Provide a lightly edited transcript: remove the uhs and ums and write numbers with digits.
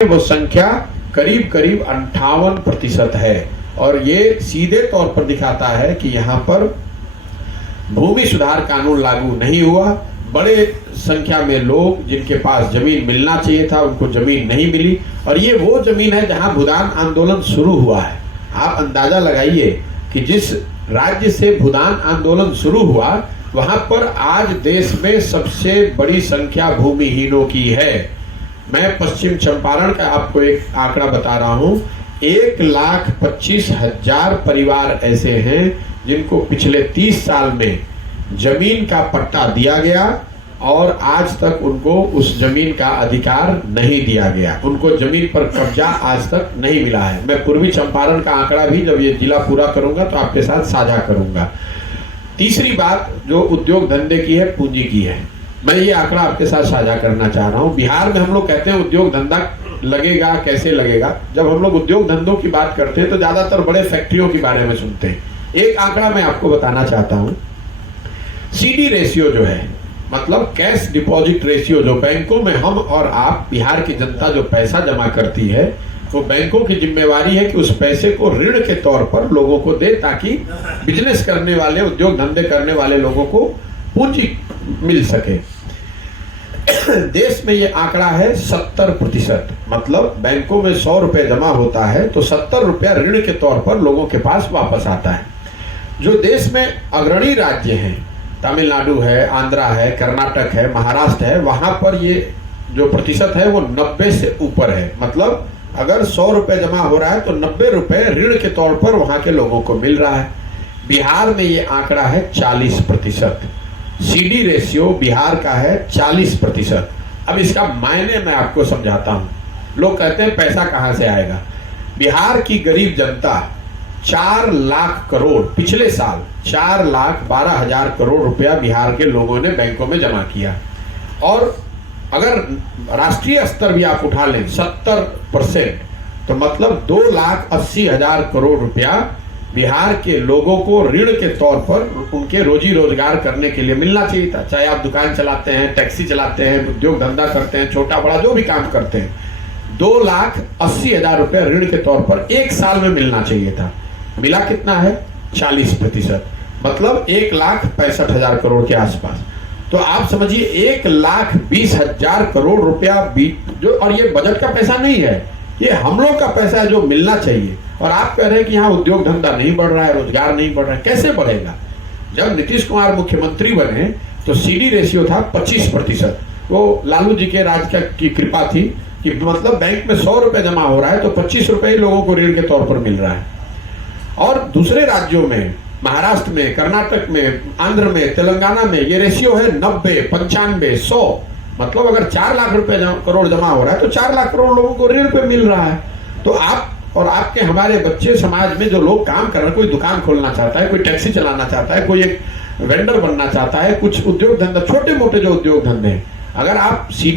वो संख्या करीब करीब 58% है और ये सीधे तौर पर दिखाता है कि यहाँ पर भूमि सुधार कानून लागू नहीं हुआ। बड़े संख्या में लोग जिनके पास जमीन मिलना चाहिए था उनको जमीन नहीं मिली और ये वो जमीन है जहां भूदान आंदोलन शुरू हुआ है। आप अंदाजा लगाइए कि जिस राज्य से भूदान आंदोलन शुरू हुआ वहां पर आज देश में सबसे बड़ी संख्या भूमिहीनों की है। मैं पश्चिम चंपारण का आपको एक आंकड़ा बता रहा हूं, 1,25,000 परिवार ऐसे हैं जिनको पिछले 30 साल में जमीन का पट्टा दिया गया और आज तक उनको उस जमीन का अधिकार नहीं दिया गया, उनको जमीन पर कब्जा आज तक नहीं मिला है। मैं पूर्वी चंपारण का आंकड़ा भी जब ये जिला पूरा करूंगा तो आपके साथ साझा करूंगा। तीसरी बात जो उद्योग धंधे की है, पूंजी की है, मैं ये आंकड़ा आपके साथ साझा करना चाह रहा हूँ। बिहार में हम लोग कहते हैं उद्योग धंधा लगेगा, कैसे लगेगा? जब हम लोग उद्योग धंधों की बात करते हैं तो ज्यादातर बड़े फैक्ट्रियों के बारे में सुनते हैं। एक आंकड़ा मैं आपको बताना चाहता हूँ, सीडी रेशियो जो है, मतलब कैश डिपॉजिट रेशियो, जो बैंकों में हम और आप बिहार की जनता जो पैसा जमा करती है वो बैंकों की जिम्मेवारी है कि उस पैसे को ऋण के तौर पर लोगों को दे ताकि बिजनेस करने वाले, उद्योग धंधे करने वाले लोगों को पूंजी मिल सके। देश में ये आंकड़ा है 70%, मतलब बैंकों में 100 रुपए जमा होता है तो 70 रुपया ऋण के तौर पर लोगों के पास वापस आता है। जो देश में अग्रणी राज्य हैं, तमिलनाडु है, आंध्रा है, कर्नाटक है, महाराष्ट्र है, वहां पर ये जो प्रतिशत है वो 90 से ऊपर है। मतलब अगर 100 रुपए जमा हो रहा है तो 90 रुपए ऋण के तौर पर वहां के लोगों को मिल रहा है। बिहार में ये आंकड़ा है 40%। सीडी रेशियो बिहार का है 40%। अब इसका मायने मैं आपको समझाता हूं। लोग कहते हैं पैसा कहां से आएगा? बिहार की गरीब जनता 4 लाख करोड़, पिछले साल 4,12,000 करोड़ रुपया बिहार के लोगों ने बैंकों में जमा किया और अगर राष्ट्रीय स्तर भी आप उठा लें 70%, तो मतलब 2,80,000 करोड़ रुपया बिहार के लोगों को ऋण के तौर पर उनके रोजी रोजगार करने के लिए मिलना चाहिए था। चाहे आप दुकान चलाते हैं, टैक्सी चलाते हैं, उद्योग धंधा करते हैं, छोटा बड़ा जो भी काम करते हैं, 2,80,000 रुपया ऋण के तौर पर एक साल में मिलना चाहिए था। मिला कितना है? 40%, मतलब 1,65,000 करोड़ के आसपास। तो आप समझिए 1,20,000 करोड़ रुपया जो, और ये बजट का पैसा नहीं है, ये हम लोग का पैसा है जो मिलना चाहिए। और आप कह रहे हैं कि यहाँ उद्योग धंधा नहीं बढ़ रहा है, रोजगार नहीं बढ़ रहा है। कैसे बढ़ेगा? जब नीतीश कुमार मुख्यमंत्री बने तो सीडी रेशियो था 25%। वो लालू जी के राज की कृपा थी कि मतलब बैंक में 100 रुपए जमा हो रहा है तो 25 रुपए ही लोगों को ऋण के तौर पर मिल रहा है। और दूसरे राज्यों में, महाराष्ट्र में, कर्नाटक में, आंध्र में, तेलंगाना में ये रेशियो है 90, 95, 100। मतलब अगर 4 लाख रुपए करोड़ जमा हो रहा है तो 4 लाख करोड़ लोगों को ऋण पे मिल रहा है। तो आप और आपके हमारे बच्चे, समाज में जो लोग काम कर रहे हैं, कोई दुकान खोलना चाहता है, कोई टैक्सी चलाना चाहता है, कोई एक वेंडर बनना चाहता है, कुछ उद्योग धंधा, छोटे मोटे जो उद्योग धंधे हैं, अगर आप सीडी